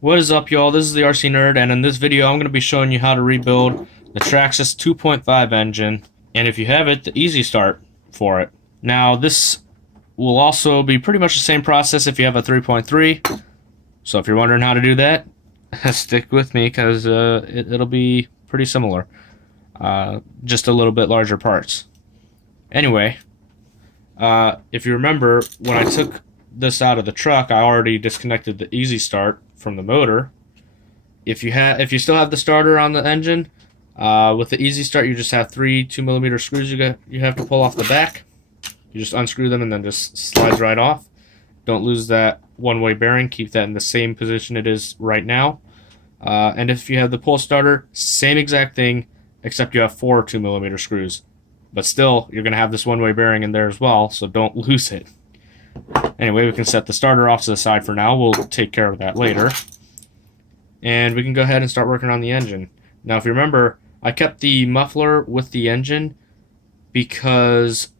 What is up, y'all? This is the RC Nerd, and in this video I'm going to be showing you how to rebuild the Traxxas 2.5 engine, and if you have it, the easy start for it. Now, this will also be pretty much the same process if you have a 3.3, so if you're wondering how to do that, stick with me because it'll be pretty similar, just a little bit larger parts. Anyway, if you remember, when I took this out of the truck, I already disconnected the easy start from the motor. If you still have the starter on the engine, with the easy start, you just have three 2mm screws you have to pull off the back. You just unscrew them and then just slides right off. Don't lose that one-way bearing. Keep that in the same position it is right now. And if you have the pull starter, same exact thing, except you have four 2mm screws. But still, you're going to have this one-way bearing in there as well, so don't lose it. Anyway, we can set the starter off to the side for now. We'll take care of that later. And we can go ahead and start working on the engine. Now, if you remember, I kept the muffler with the engine because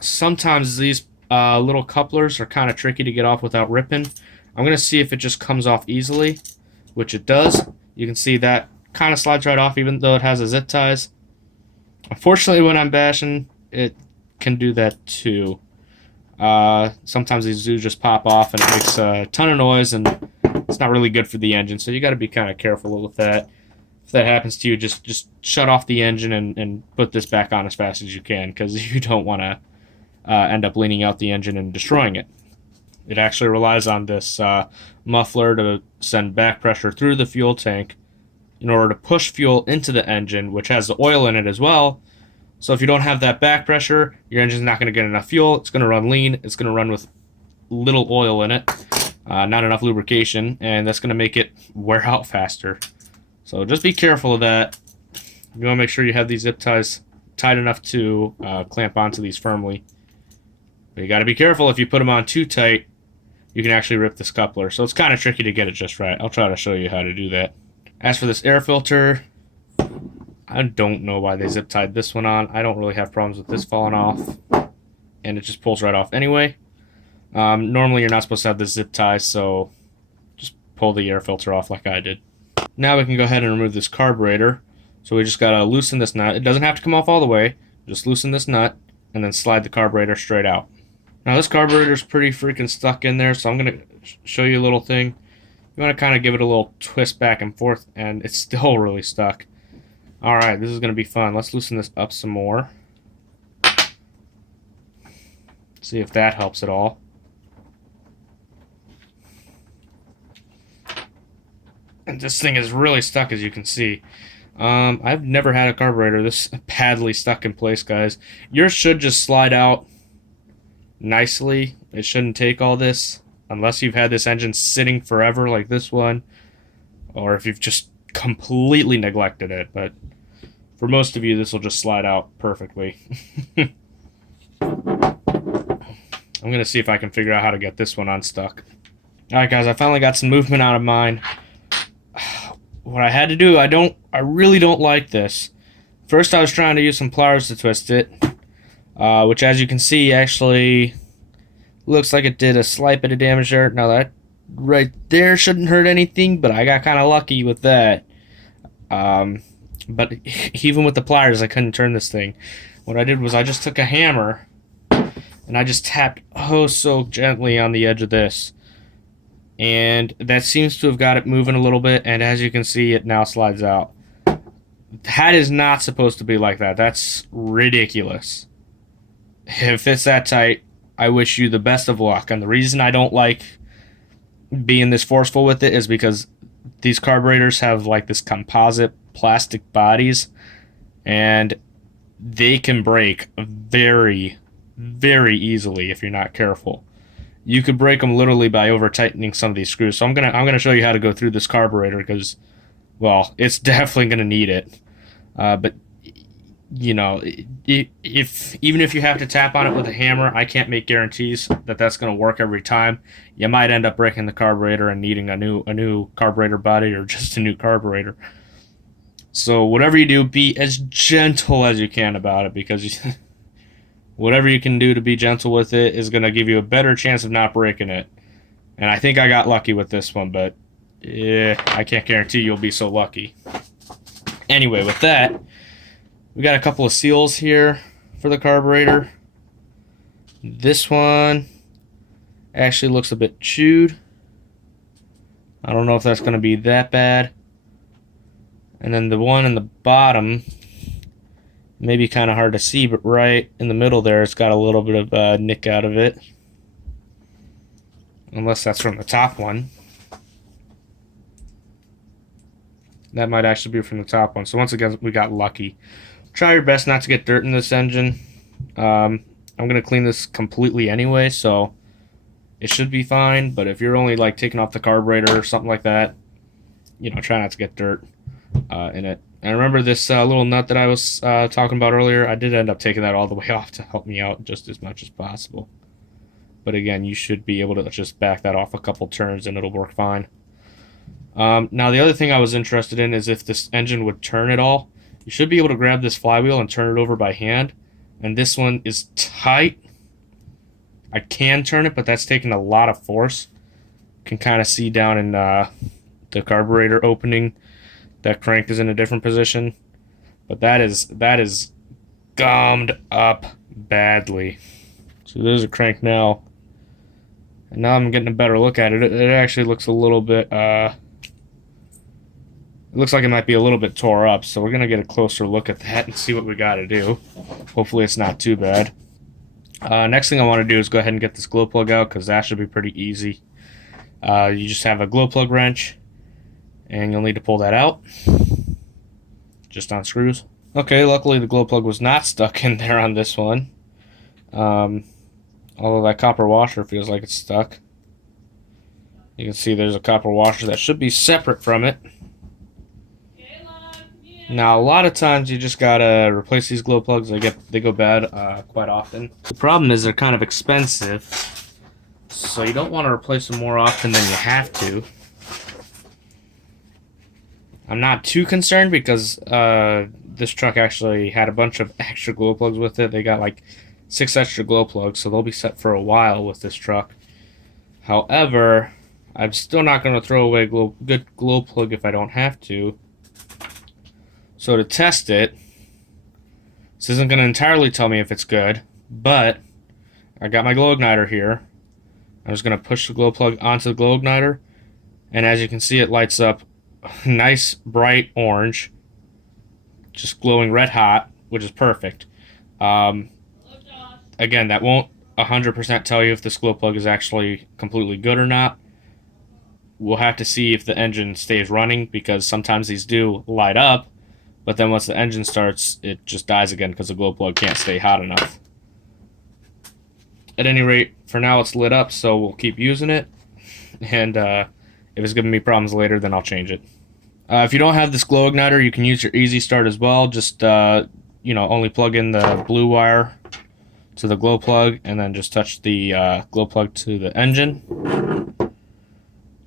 sometimes these little couplers are kind of tricky to get off without ripping. I'm going to see if it just comes off easily, which it does. You can see that kind of slides right off even though it has a zip ties. Unfortunately, when I'm bashing, it can do that too. Sometimes these do just pop off and it makes a ton of noise and it's not really good for the engine, so you got to be kind of careful with that. If that happens to you, just shut off the engine and put this back on as fast as you can, because you don't want to end up leaning out the engine and destroying it. It actually relies on this muffler to send back pressure through the fuel tank in order to push fuel into the engine, which has the oil in it as well. So if you don't have that back pressure, your engine's not going to get enough fuel. It's going to run lean. It's going to run with little oil in it, not enough lubrication, and that's going to make it wear out faster. So just be careful of that. You want to make sure you have these zip ties tight enough to clamp onto these firmly. But you got to be careful. If you put them on too tight, you can actually rip this coupler. So it's kind of tricky to get it just right. I'll try to show you how to do that. As for this air filter, I don't know why they zip tied this one on. I don't really have problems with this falling off, and it just pulls right off anyway. Normally you're not supposed to have this zip tie, so just pull the air filter off like I did. Now we can go ahead and remove this carburetor. So we just gotta loosen this nut. It doesn't have to come off all the way. Just loosen this nut and then slide the carburetor straight out. Now this carburetor is pretty freaking stuck in there, so I'm gonna show you a little thing. You want to kind of give it a little twist back and forth, and it's still really stuck. Alright, this is going to be fun. Let's loosen this up some more. See if that helps at all. And this thing is really stuck, as you can see. I've never had a carburetor this badly stuck in place, guys. Yours should just slide out nicely. It shouldn't take all this, unless you've had this engine sitting forever like this one, or if you've just completely neglected it. But for most of you, this will just slide out perfectly. I'm going to see if I can figure out how to get this one unstuck. Alright guys, I finally got some movement out of mine. What I had to do, I really don't like this. First I was trying to use some pliers to twist it, which as you can see actually looks like it did a slight bit of damage there. Now that right there shouldn't hurt anything, but I got kind of lucky with that. But even with the pliers, I couldn't turn this thing. What I did was I just took a hammer and I just tapped oh so gently on the edge of this. And that seems to have got it moving a little bit, and as you can see, it now slides out. That is not supposed to be like that. That's ridiculous. If it's that tight, I wish you the best of luck. And the reason I don't like being this forceful with it is because these carburetors have like this composite plastic bodies, and they can break very, very easily if you're not careful. You could break them literally by over tightening some of these screws. So I'm gonna show you how to go through this carburetor because, well, it's definitely gonna need it. But you know, even if you have to tap on it with a hammer, I can't make guarantees that that's going to work every time. You might end up breaking the carburetor and needing a new carburetor body or just a new carburetor. So whatever you do, be as gentle as you can about it, because whatever you can do to be gentle with it is going to give you a better chance of not breaking it. And I think I got lucky with this one, but Yeah, I can't guarantee you'll be so lucky. Anyway, with that, we got a couple of seals here for the carburetor. This one actually looks a bit chewed. I don't know if that's going to be that bad. And then the one in the bottom, maybe kind of hard to see, but right in the middle there, it's got a little bit of nick out of it. Unless that's from the top one. That might actually be from the top one. So once again, we got lucky. Try your best not to get dirt in this engine. I'm going to clean this completely anyway, so it should be fine. But if you're only like taking off the carburetor or something like that, you know, try not to get dirt in it. And remember this little nut that I was talking about earlier? I did end up taking that all the way off to help me out just as much as possible. But again, you should be able to just back that off a couple turns and it'll work fine. Now the other thing I was interested in is if this engine would turn at all. You should be able to grab this flywheel and turn it over by hand. And this one is tight. I can turn it, but that's taking a lot of force. You can kind of see down in the carburetor opening that crank is in a different position. But that is gummed up badly. So there's a crank now. And now I'm getting a better look at it. It actually looks a little bit it looks like it might be a little bit tore up, so we're going to get a closer look at that and see what we got to do. Hopefully it's not too bad. Next thing I want to do is go ahead and get this glow plug out, because that should be pretty easy. You just have a glow plug wrench, and you'll need to pull that out. Just on screws. Okay, luckily the glow plug was not stuck in there on this one. Although that copper washer feels like it's stuck. You can see there's a copper washer that should be separate from it. Now, a lot of times you just gotta replace these glow plugs. They go bad quite often. The problem is they're kind of expensive, so you don't want to replace them more often than you have to. I'm not too concerned because this truck actually had a bunch of extra glow plugs with it. They got like 6 extra glow plugs, so they'll be set for a while with this truck. However, I'm still not going to throw away a good glow plug if I don't have to. So to test it, this isn't going to entirely tell me if it's good, but I got my glow igniter here. I'm just going to push the glow plug onto the glow igniter, and as you can see, it lights up nice bright orange, just glowing red hot, which is perfect. Again, that won't 100% tell you if this glow plug is actually completely good or not. We'll have to see if the engine stays running, because sometimes these do light up, but then once the engine starts, it just dies again because the glow plug can't stay hot enough. At any rate, for now it's lit up, so we'll keep using it. And if it's giving me problems later, then I'll change it. If you don't have this glow igniter, you can use your easy start as well. Just only plug in the blue wire to the glow plug, and then just touch the glow plug to the engine,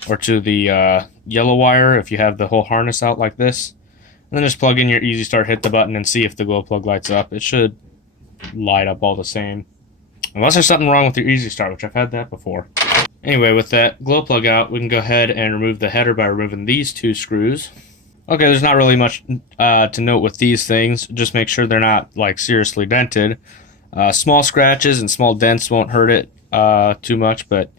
or to the yellow wire if you have the whole harness out like this. And then just plug in your easy start, hit the button, and see if the glow plug lights up. It should light up all the same, unless there's something wrong with your easy start, which I've had that before. Anyway, with that glow plug out, we can go ahead and remove the header by removing these 2 screws. Okay, there's not really much to note with these things. Just make sure they're not like seriously dented. Small scratches and small dents won't hurt it too much, but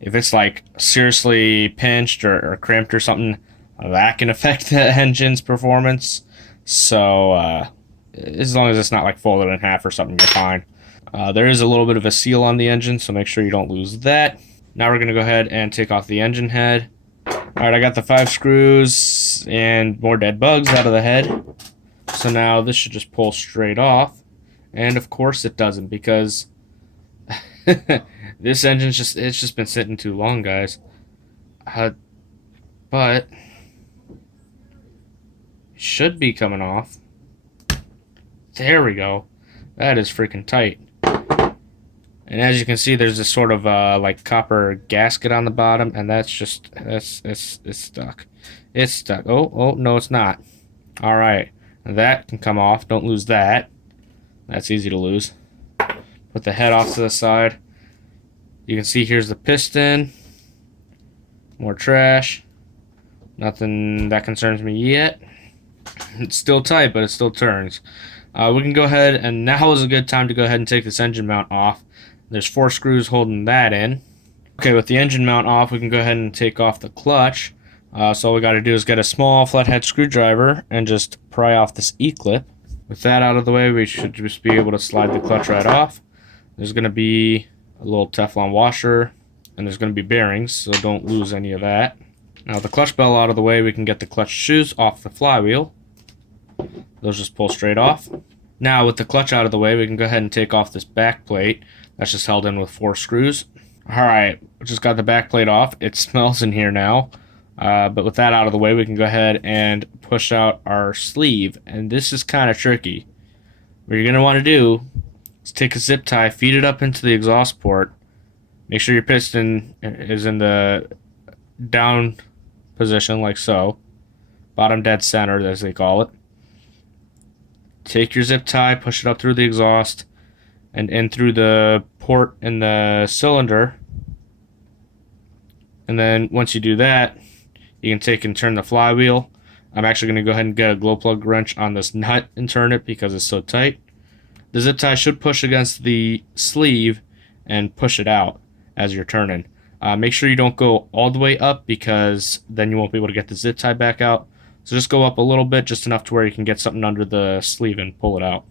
if it's like seriously pinched or crimped or something, that can affect the engine's performance. So as long as it's not like folded in half or something, you're fine. There is a little bit of a seal on the engine, so make sure you don't lose that. Now we're going to go ahead and take off the engine head. Alright, I got the 5 screws and more dead bugs out of the head. So now this should just pull straight off. And of course it doesn't, because this engine's just been sitting too long, guys. But should be coming off. There we go. That is freaking tight. And as you can see, there's this sort of like copper gasket on the bottom, and that's just it's stuck. It's stuck. Oh no, it's not. All right, that can come off. Don't lose that. That's easy to lose. Put the head off to the side. You can see here's the piston. More trash. Nothing that concerns me yet. It's still tight, but it still turns. We can go ahead, and now is a good time to go ahead and take this engine mount off. There's 4 screws holding that in. Okay, with the engine mount off, we can go ahead and take off the clutch. So all we got to do is get a small flathead screwdriver and just pry off this E-clip. With that out of the way, we should just be able to slide the clutch right off. There's going to be a little Teflon washer, and there's going to be bearings, so don't lose any of that. Now with the clutch bell out of the way, we can get the clutch shoes off the flywheel. Those just pull straight off. Now with the clutch out of the way, we can go ahead and take off this back plate. That's just held in with 4 screws. Alright, just got the back plate off. It smells in here now. But with that out of the way, we can go ahead and push out our sleeve. And this is kind of tricky. What you're going to want to do is take a zip tie, feed it up into the exhaust port. Make sure your piston is in the down position like so. Bottom dead center, as they call it. Take your zip tie, push it up through the exhaust and in through the port in the cylinder. And then once you do that, you can take and turn the flywheel. I'm actually going to go ahead and get a glow plug wrench on this nut and turn it because it's so tight. The zip tie should push against the sleeve and push it out as you're turning. Make sure you don't go all the way up because then you won't be able to get the zip tie back out. So just go up a little bit, just enough to where you can get something under the sleeve and pull it out.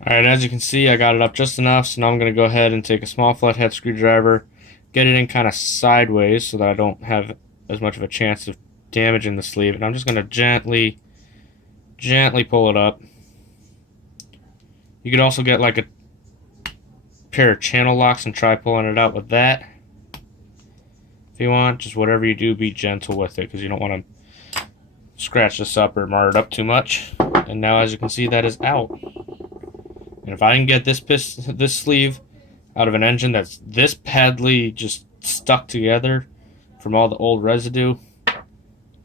Alright, as you can see, I got it up just enough, so now I'm going to go ahead and take a small flathead screwdriver, get it in kind of sideways so that I don't have as much of a chance of damaging the sleeve, and I'm just going to gently pull it up. You could also get like a pair of channel locks and try pulling it out with that. If you want, just whatever you do, be gentle with it because you don't want to scratch this up or mar it up too much. And now as you can see, that is out. And if I can get this sleeve out of an engine that's this badly just stuck together from all the old residue,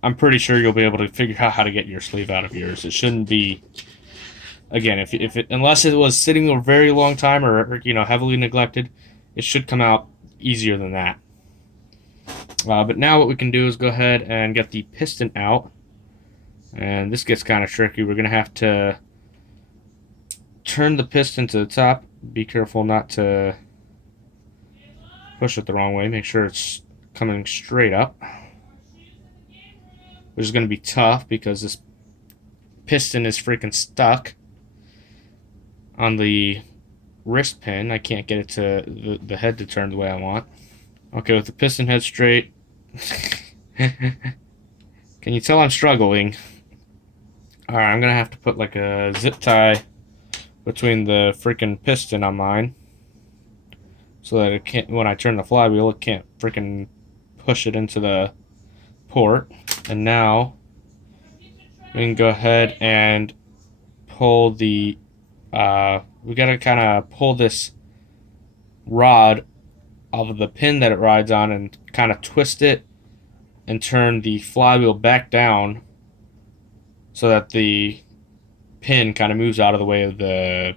I'm pretty sure you'll be able to figure out how to get your sleeve out of yours. It shouldn't be, again, unless it was sitting a very long time or heavily neglected, it should come out easier than that. But now what we can do is go ahead and get the piston out. And this gets kind of tricky. We're going to have to turn the piston to the top. Be careful not to push it the wrong way. Make sure it's coming straight up. Which is going to be tough because this piston is freaking stuck on the wrist pin. I can't get it to the head to turn the way I want. Okay, with the piston head straight. Can you tell I'm struggling? Alright, I'm going to have to put like a zip tie between the freaking piston on mine so that it can't, when I turn the flywheel, it can't freaking push it into the port. And now we can go ahead and pull the we got to kind of pull this rod off of the pin that it rides on and kind of twist it and turn the flywheel back down so that the pin kind of moves out of the way of the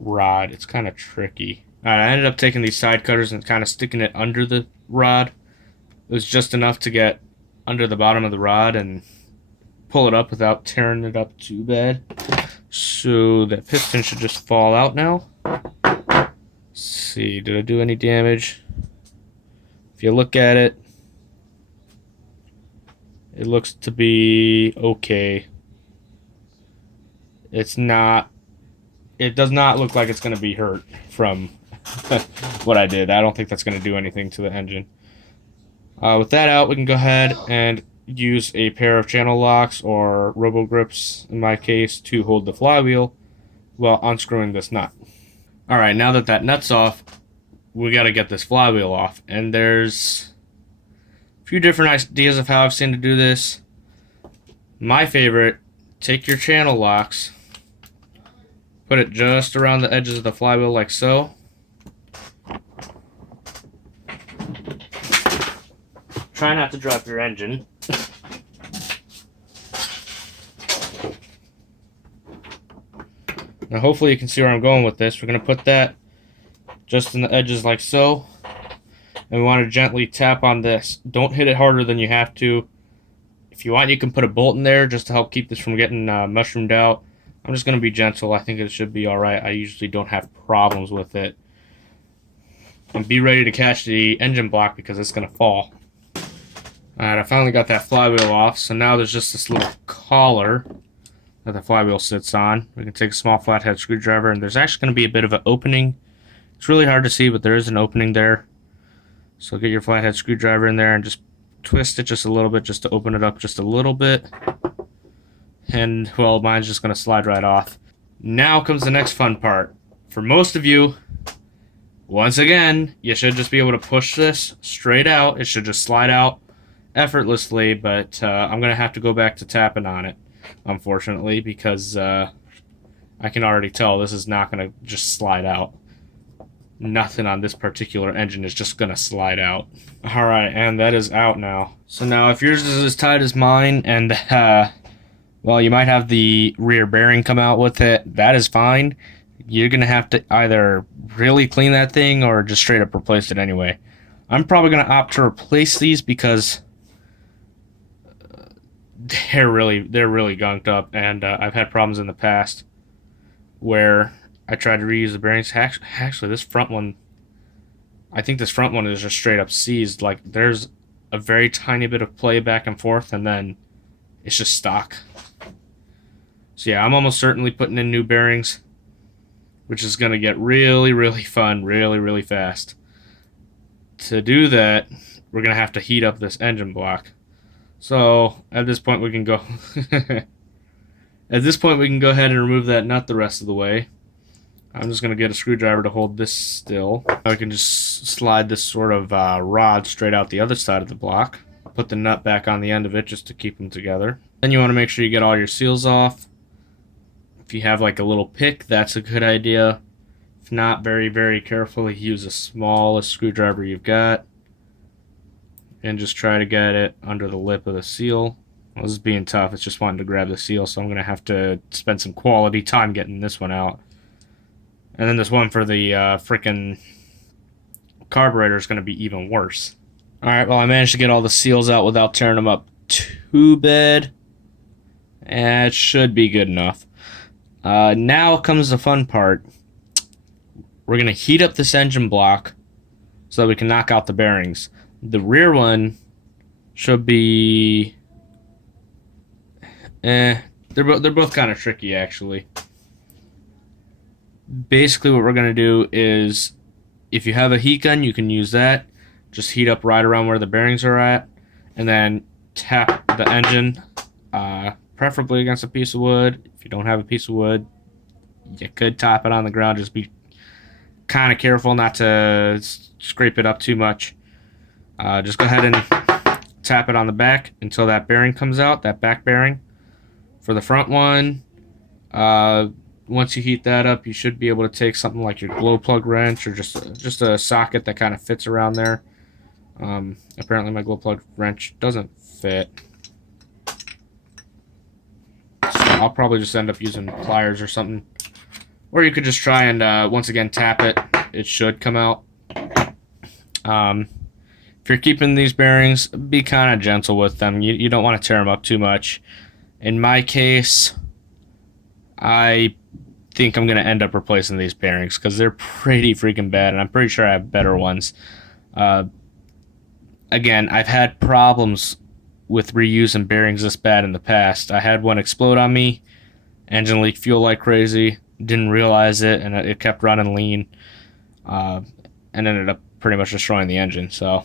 rod. It's kind of tricky. Alright, I ended up taking these side cutters and kind of sticking it under the rod. It was just enough to get under the bottom of the rod and pull it up without tearing it up too bad. So that piston should just fall out now. Let's see, did I do any damage? If you look at it, it looks to be okay. It does not look like it's going to be hurt from what I did. I don't think that's going to do anything to the engine. With that out, we can go ahead and use a pair of channel locks or robo grips, in my case, to hold the flywheel while unscrewing this nut. Alright, now that that nut's off, we got to get this flywheel off. And there's a few different ideas of how I've seen to do this. My favorite, take your channel locks, put it just around the edges of the flywheel like so. Try not to drop your engine. Now hopefully you can see where I'm going with this. We're going to put that just in the edges like so. And we want to gently tap on this. Don't hit it harder than you have to. If you want, you can put a bolt in there just to help keep this from getting mushroomed out. I'm just going to be gentle. I think it should be alright. I usually don't have problems with it. And be ready to catch the engine block because it's going to fall. Alright, I finally got that flywheel off. So now there's just this little collar that the flywheel sits on. We can take a small flathead screwdriver, and there's actually going to be a bit of an opening. It's really hard to see, but there is an opening there. So get your flathead screwdriver in there and just twist it just a little bit, just to open it up just a little bit. And, well, mine's just going to slide right off. Now comes the next fun part. For most of you, once again, you should just be able to push this straight out. It should just slide out effortlessly, but I'm going to have to go back to tapping on it, unfortunately, because I can already tell this is not going to just slide out. Nothing on this particular engine is just going to slide out. Alright, and that is out now. So now if yours is as tight as mine, and well, you might have the rear bearing come out with it, that is fine. You're going to have to either really clean that thing or just straight up replace it anyway. I'm probably going to opt to replace these because they're really gunked up, and I've had problems in the past where I tried to reuse the bearings. Actually, this front one, I think this front one is just straight up seized. Like, there's a very tiny bit of play back and forth, and then it's just stock. So yeah, I'm almost certainly putting in new bearings, which is going to get really fun really fast. To do that, we're going to have to heat up this engine block. So at this point we can go at this point we can go ahead and remove that nut the rest of the way. I'm just going to get a screwdriver to hold this still. I can just slide this sort of rod straight out the other side of the block. Put the nut back on the end of it just to keep them together. Then you want to make sure you get all your seals off. If you have like a little pick, that's a good idea. If not, very carefully use the smallest screwdriver you've got. And just try to get it under the lip of the seal. Well, this is being tough. It's just wanting to grab the seal, so I'm going to have to spend some quality time getting this one out. And then this one for the frickin' carburetor is going to be even worse. Alright, well, I managed to get all the seals out without tearing them up too bad. And it should be good enough. Now comes the fun part. We're going to heat up this engine block so that we can knock out the bearings. The rear one should be... they're both kind of tricky, actually. Basically what we're going to do is, if you have a heat gun, you can use that. Just heat up right around where the bearings are at, and then tap the engine, preferably against a piece of wood. If you don't have a piece of wood, you could tap it on the ground. Just be kind of careful not to scrape it up too much. Just go ahead and tap it on the back until that bearing comes out, that back bearing. For the front one, once you heat that up, you should be able to take something like your glow plug wrench or just a socket that kind of fits around there. Apparently my glow plug wrench doesn't fit. So I'll probably just end up using pliers or something. Or you could just try and, once again, tap it. It should come out. If you're keeping these bearings, be kind of gentle with them. You don't want to tear them up too much. In my case, I think I'm going to end up replacing these bearings because they're pretty freaking bad, and I'm pretty sure I have better ones. Again, I've had problems with reusing bearings this bad in the past. I had one explode on me, engine leak fuel like crazy, didn't realize it, and it kept running lean, and ended up pretty much destroying the engine. So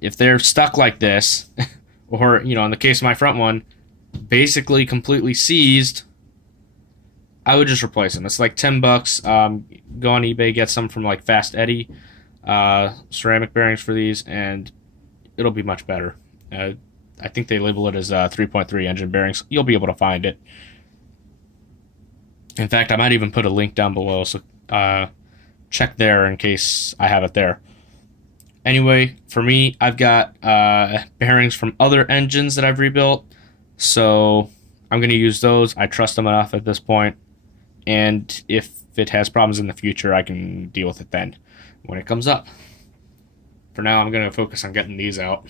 if they're stuck like this, or, you know, in the case of my front one, basically completely seized, I would just replace them. It's like $10. Go on eBay, get some from like Fast Eddie, ceramic bearings for these, and it'll be much better. I think they label it as 3.3 engine bearings. You'll be able to find it. In fact, I might even put a link down below, so check there in case I have it there. Anyway, for me, I've got bearings from other engines that I've rebuilt, so I'm going to use those. I trust them enough at this point, and if it has problems in the future, I can deal with it then when it comes up. For now, I'm going to focus on getting these out.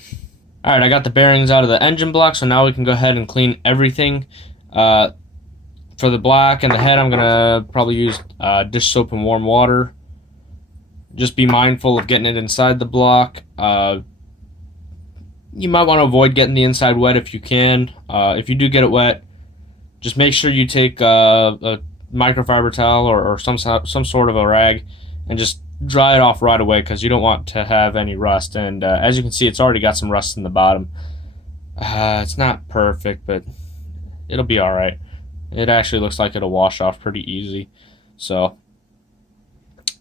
Alright, I got the bearings out of the engine block, so now we can go ahead and clean everything. For the block and the head, I'm going to probably use dish soap and warm water. Just be mindful of getting it inside the block. You might want to avoid getting the inside wet if you can. If you do get it wet, just make sure you take a microfiber towel or some sort of a rag and just dry it off right away, because you don't want to have any rust. And as you can see, it's already got some rust in the bottom. It's not perfect, but it'll be alright. It actually looks like it'll wash off pretty easy. So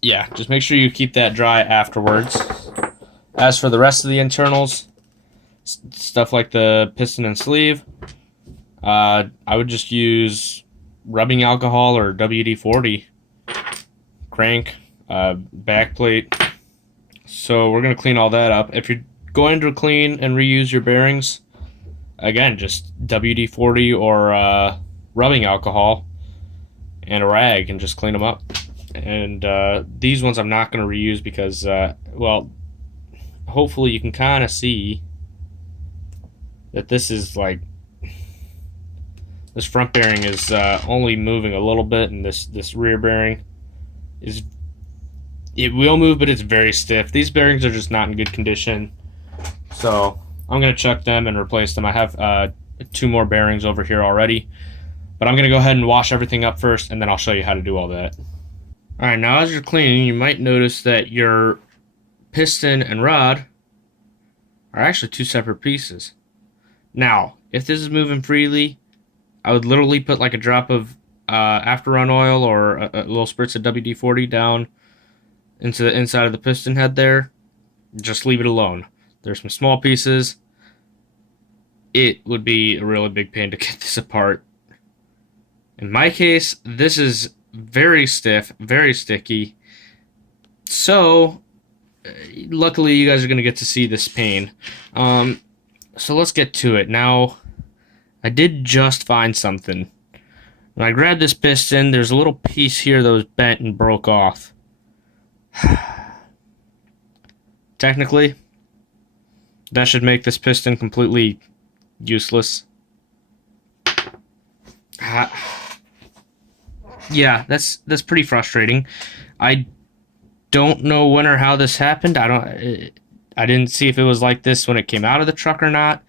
yeah, just make sure you keep that dry afterwards. As for the rest of the internals, stuff like the piston and sleeve, I would just use rubbing alcohol or WD-40, crank, back plate. So we're going to clean all that up. If you're going to clean and reuse your bearings, again, just WD-40 or rubbing alcohol and a rag and just clean them up. And these ones I'm not going to reuse because, well, hopefully you can kind of see that this is like, this front bearing is only moving a little bit, and this rear bearing is, it will move, but it's very stiff. These bearings are just not in good condition, so I'm going to chuck them and replace them. I have 2 more bearings over here already, but I'm going to go ahead and wash everything up first, and then I'll show you how to do all that. Alright, now as you're cleaning, you might notice that your piston and rod are actually 2 separate pieces. Now, if this is moving freely, I would literally put like a drop of after run oil or a little spritz of WD-40 down into the inside of the piston head there. Just leave it alone. There's some small pieces. It would be a really big pain to get this apart. In my case, this is very stiff, very sticky. So, luckily you guys are going to get to see this pain. So let's get to it. Now, I did just find something. When I grabbed this piston, there's a little piece here that was bent and broke off. Technically, that should make this piston completely useless. Yeah, that's pretty frustrating. I don't know when or how this happened. I didn't see if it was like this when it came out of the truck or not.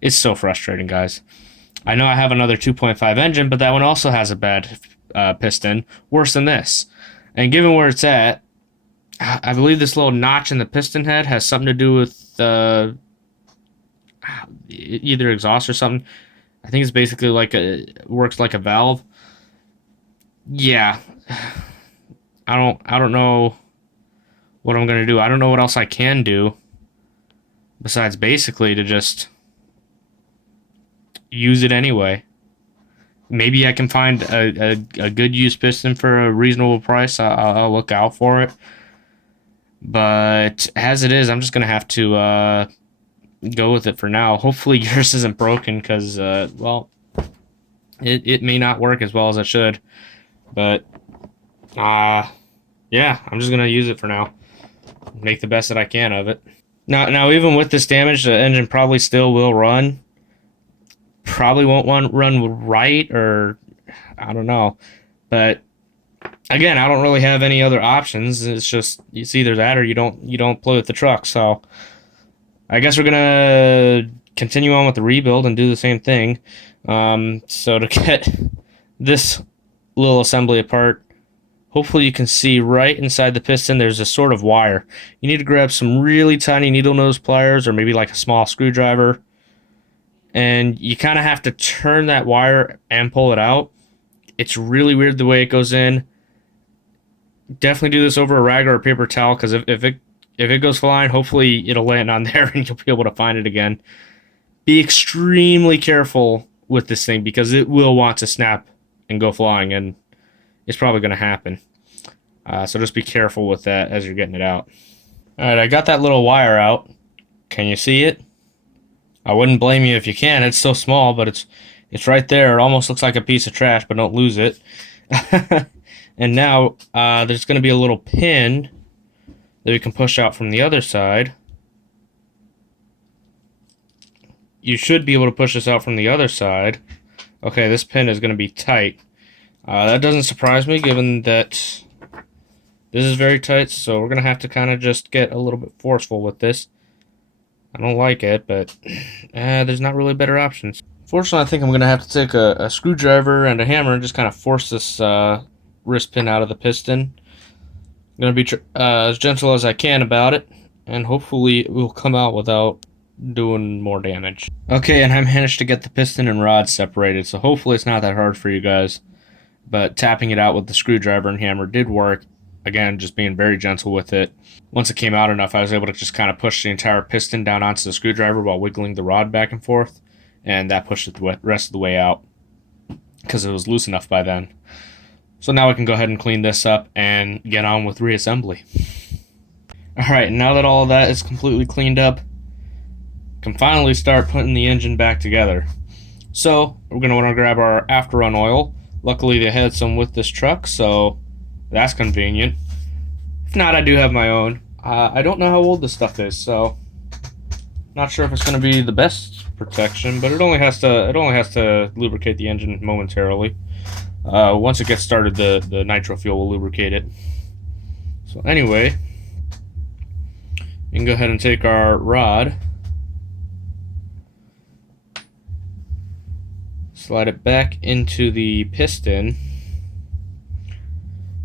It's so frustrating, guys. I know I have another 2.5 engine, but that one also has a bad piston, worse than this. And given where it's at, I believe this little notch in the piston head has something to do with either exhaust or something. I think it's basically like works like a valve. Yeah, I don't know what I'm gonna do. I don't know what else I can do besides basically to just use it anyway. Maybe I can find a good used piston for a reasonable price. I'll look out for it. But as it is, I'm just gonna have to go with it for now. Hopefully yours isn't broken, because well, it may not work as well as it should. But yeah, I'm just gonna use it for now. Make the best that I can of it. Now even with this damage, the engine probably still will run. Probably won't run right, or I don't know. But again, I don't really have any other options. It's just, it's either that or you don't play with the truck. So I guess we're gonna continue on with the rebuild and do the same thing. So to get this little assembly apart, hopefully you can see right inside the piston there's a sort of wire. You need to grab some really tiny needle nose pliers, or maybe like a small screwdriver, and you kind of have to turn that wire and pull it out. It's really weird the way it goes in. Definitely do this over a rag or a paper towel, because if it goes flying, hopefully it'll land on there and you'll be able to find it again. Be extremely careful with this thing, because it will want to snap and go flying, and it's probably going to happen. So just be careful with that as you're getting it out. Alright, I got that little wire out. Can you see it? I wouldn't blame you if you can. It's so small, but it's right there. It almost looks like a piece of trash, but don't lose it. And now there's going to be a little pin that we can push out from the other side. You should be able to push this out from the other side. Okay, this pin is going to be tight. That doesn't surprise me, given that this is very tight, so we're going to have to kind of just get a little bit forceful with this. I don't like it, but there's not really better options. Fortunately, I think I'm going to have to take a screwdriver and a hammer and just kind of force this wrist pin out of the piston. I'm going to be as gentle as I can about it, and hopefully it will come out without doing more damage. Okay, and I managed to get the piston and rod separated, so hopefully it's not that hard for you guys. But tapping it out with the screwdriver and hammer did work. Again, just being very gentle with it. Once it came out enough, I was able to just kind of push the entire piston down onto the screwdriver while wiggling the rod back and forth, and that pushed it the rest of the way out because it was loose enough by then. So now we can go ahead and clean this up and get on with reassembly. Alright, now that all of that is completely cleaned up, can finally start putting the engine back together. So we're going to want to grab our after run oil. Luckily they had some with this truck, so that's convenient. If not, I do have my own. I don't know how old this stuff is, so not sure if it's going to be the best protection, but it only has to lubricate the engine momentarily. Once it gets started, the nitro fuel will lubricate it. So anyway, we can go ahead and take our rod, slide it back into the piston.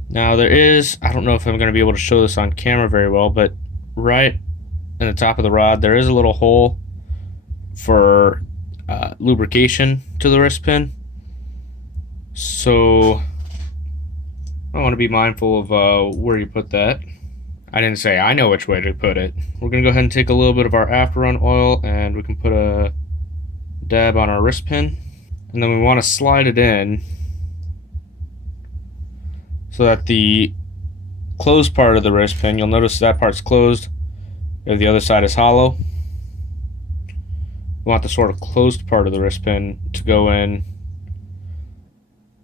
Now there is, I don't know if I'm going to be able to show this on camera very well, but right in the top of the rod there is a little hole for lubrication to the wrist pin. So I want to be mindful of where you put that. I didn't say I know which way to put it. We're going to go ahead and take a little bit of our after run oil and we can put a dab on our wrist pin. And then we want to slide it in so that the closed part of the wrist pin, you'll notice that part's closed, and the other side is hollow. We want the sort of closed part of the wrist pin to go in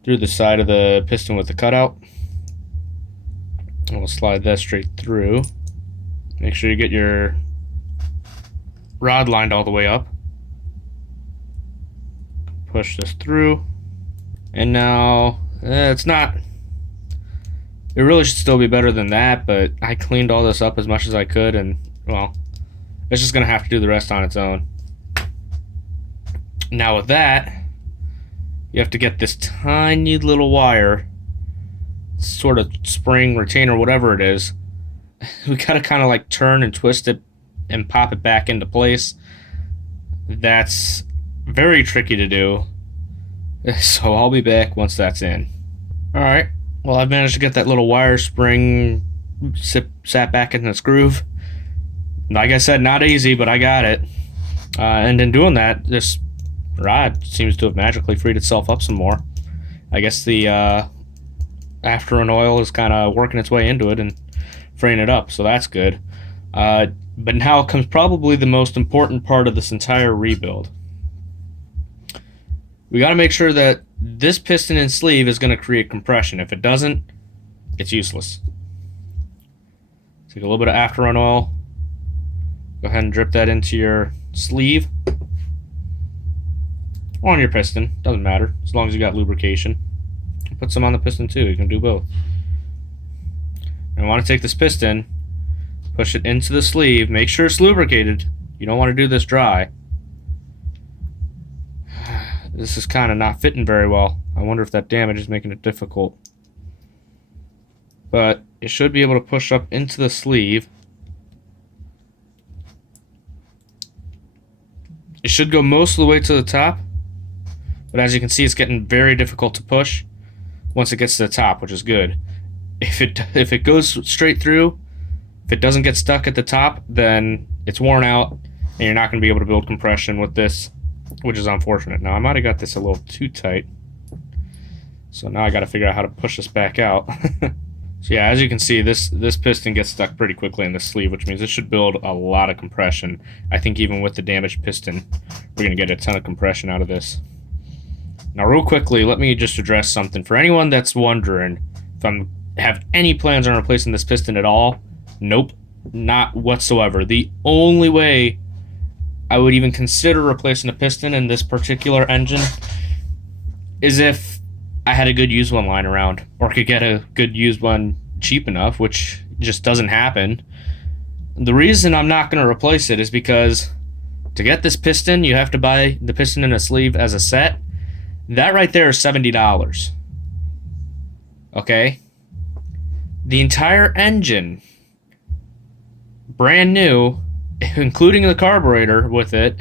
through the side of the piston with the cutout. And we'll slide that straight through. Make sure you get your rod lined all the way up. Push this through. And now, it really should still be better than that, but I cleaned all this up as much as I could, and, well, it's just going to have to do the rest on its own. Now with that, you have to get this tiny little wire, sort of spring, retainer, whatever it is. We gotta kind of like turn and twist it and pop it back into place. That's very tricky to do, so I'll be back once that's in. Alright, well, I've managed to get that little wire spring sat back in its groove. Like I said, not easy, but I got it. And in doing that, this rod seems to have magically freed itself up some more. I guess the after run oil is kind of working its way into it and freeing it up, so that's good. But now comes probably the most important part of this entire rebuild. We got to make sure that this piston and sleeve is going to create compression. If it doesn't, it's useless. Take a little bit of after run oil, go ahead and drip that into your sleeve or on your piston, doesn't matter, as long as you got lubrication. Put some on the piston too, you can do both. And I want to take this piston, push it into the sleeve, make sure it's lubricated. You don't want to do this dry. This is kind of not fitting very well. I wonder if that damage is making it difficult. But it should be able to push up into the sleeve. It should go most of the way to the top, but as you can see, it's getting very difficult to push once it gets to the top, which is good. If it goes straight through, if it doesn't get stuck at the top, then it's worn out, and you're not going to be able to build compression with this, which is unfortunate. Now, I might have got this a little too tight, so now I got to figure out how to push this back out. So yeah, as you can see, this piston gets stuck pretty quickly in the sleeve, which means it should build a lot of compression. I think even with the damaged piston, we're going to get a ton of compression out of this. Now, real quickly, let me just address something. For anyone that's wondering if I have any plans on replacing this piston at all, nope, Not whatsoever. The only way I would even consider replacing a piston in this particular engine is if I had a good used one lying around, or could get a good used one cheap enough, which just doesn't happen. The reason I'm not going to replace it is because to get this piston, you have to buy the piston and a sleeve as a set. That right there is $70. Okay? The entire engine, brand new, including the carburetor with it,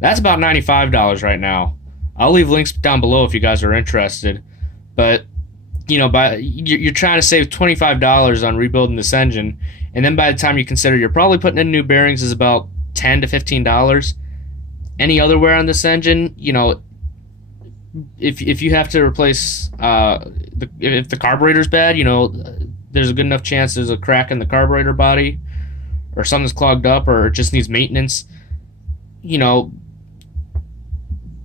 that's about $95 right now. I'll leave links down below if you guys are interested. But, you know, you're trying to save $25 on rebuilding this engine, and then by the time you consider you're probably putting in new bearings is about $10 to $15. Any other wear on this engine, you know, if you have to replace if the carburetor's bad, you know, there's a good enough chance there's a crack in the carburetor body, or something's clogged up, or it just needs maintenance. You know,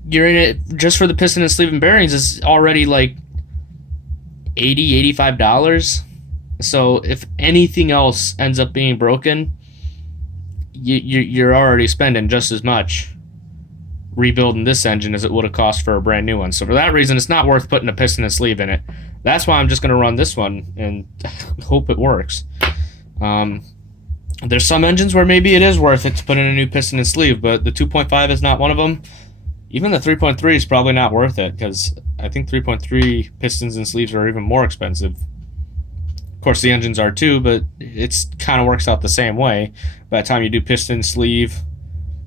you're in it just for the piston and sleeve and bearings is already like $80, $85. So if anything else ends up being broken, you're already spending just as much rebuilding this engine as it would have cost for a brand new one. So for that reason, it's not worth putting a piston and sleeve in it. That's why I'm just going to run this one and hope it works. There's some engines where maybe it is worth it to put in a new piston and sleeve, but the 2.5 is not one of them. Even the 3.3 is probably not worth it, because I think 3.3 pistons and sleeves are even more expensive. Of course, the engines are too, but it's kind of works out the same way. By the time you do piston, sleeve,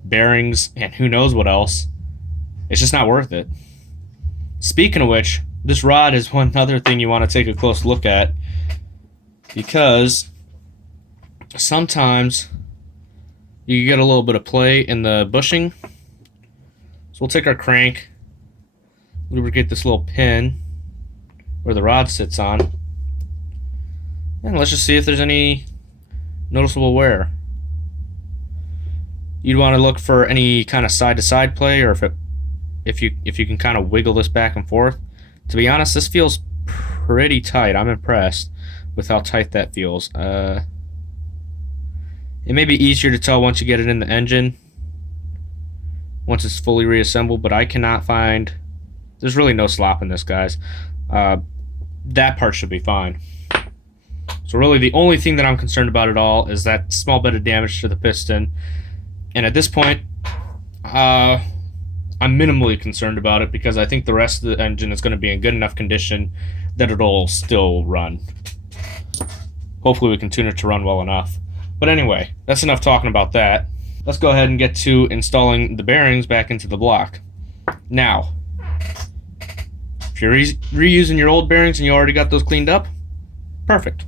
bearings, and who knows what else, it's just not worth it. Speaking of which, this rod is one other thing you want to take a close look at, because sometimes you get a little bit of play in the bushing. So we'll take our crank, lubricate this little pin where the rod sits on, and let's just see if there's any noticeable wear. You'd want to look for any kind of side-to-side play, or if you can kind of wiggle this back and forth. To be honest, this feels pretty tight. I'm impressed with how tight that feels. It may be easier to tell once you get it in the engine, once it's fully reassembled, but I cannot find... There's really no slop in this, guys. That part should be fine. So really the only thing that I'm concerned about at all is that small bit of damage to the piston. And at this point, I'm minimally concerned about it, because I think the rest of the engine is going to be in good enough condition that it'll still run. Hopefully we can tune it to run well enough. But anyway, that's enough talking about that. Let's go ahead and get to installing the bearings back into the block. Now, if you're reusing your old bearings and you already got those cleaned up, perfect.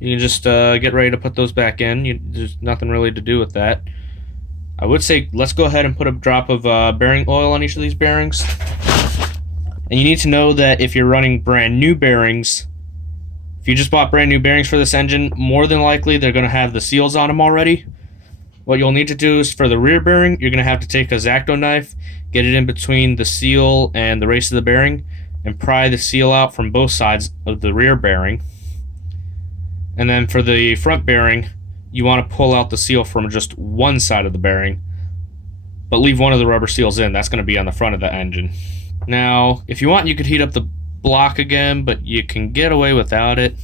You can just get ready to put those back in. There's nothing really to do with that. I would say let's go ahead and put a drop of bearing oil on each of these bearings. And you need to know that if you're running brand new bearings, if you just bought brand new bearings for this engine, more than likely they're going to have the seals on them already. What you'll need to do is, for the rear bearing, you're going to have to take a X-Acto knife, get it in between the seal and the race of the bearing, and pry the seal out from both sides of the rear bearing. And then for the front bearing, you want to pull out the seal from just one side of the bearing, but leave one of the rubber seals in. That's going to be on the front of the engine. Now, if you want, you could heat up the block again, but you can get away without it.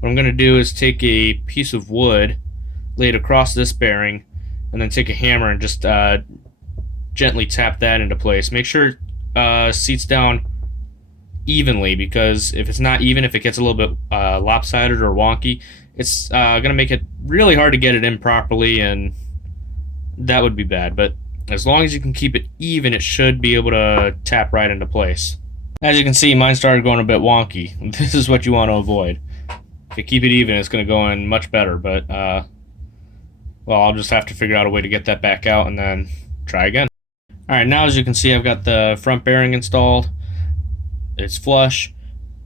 What I'm going to do is take a piece of wood, lay it across this bearing, and then take a hammer and just gently tap that into place. Make sure it seats down evenly, because if it's not even, if it gets a little bit lopsided or wonky, it's going to make it really hard to get it in properly, and that would be bad. But as long as you can keep it even, it should be able to tap right into place. As you can see, mine started going a bit wonky. This is what you want to avoid. If you keep it even, it's going to go in much better, but well, I'll just have to figure out a way to get that back out and then try again. Alright, now as you can see, I've got the front bearing installed. It's flush,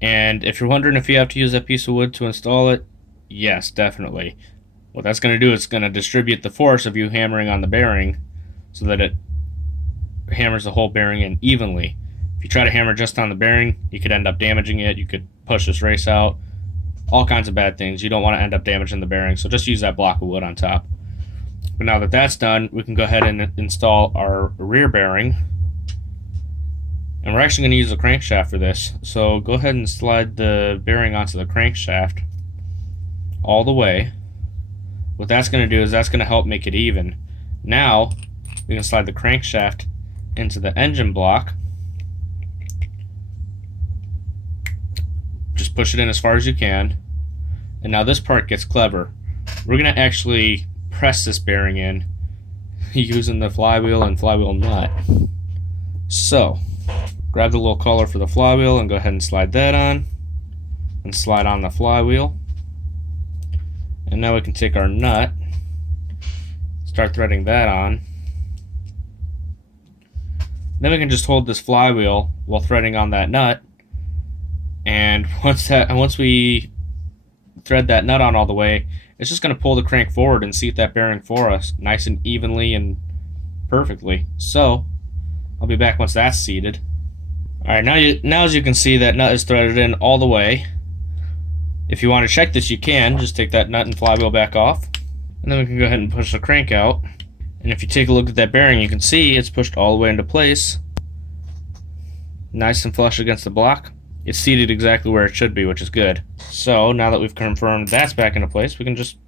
and if you're wondering if you have to use that piece of wood to install it, yes, definitely. What that's going to do is it's going to distribute the force of you hammering on the bearing so that it hammers the whole bearing in evenly. If you try to hammer just on the bearing, you could end up damaging it. You could push this race out. all kinds of bad things. You don't want to end up damaging the bearing, so just use that block of wood on top. But now that that's done, we can go ahead and install our rear bearing. And we're actually going to use a crankshaft for this. So go ahead and slide the bearing onto the crankshaft all the way. What that's going to do is that's going to help make it even. Now we can slide the crankshaft into the engine block. Just push it in as far as you can. And now this part gets clever. We're going to actually press this bearing in using the flywheel and flywheel nut. So grab the little collar for the flywheel and go ahead and slide that on, and slide on the flywheel. And now we can take our nut, start threading that on. Then we can just hold this flywheel while threading on that nut. And once we thread that nut on all the way, it's just going to pull the crank forward and seat that bearing for us nice and evenly and perfectly. So I'll be back once that's seated. Alright, now as you can see, that nut is threaded in all the way. If you want to check this, you can. Just take that nut and flywheel back off. And then we can go ahead and push the crank out. And if you take a look at that bearing, you can see it's pushed all the way into place. Nice and flush against the block. It's seated exactly where it should be, which is good. So now that we've confirmed that's back into place, we can just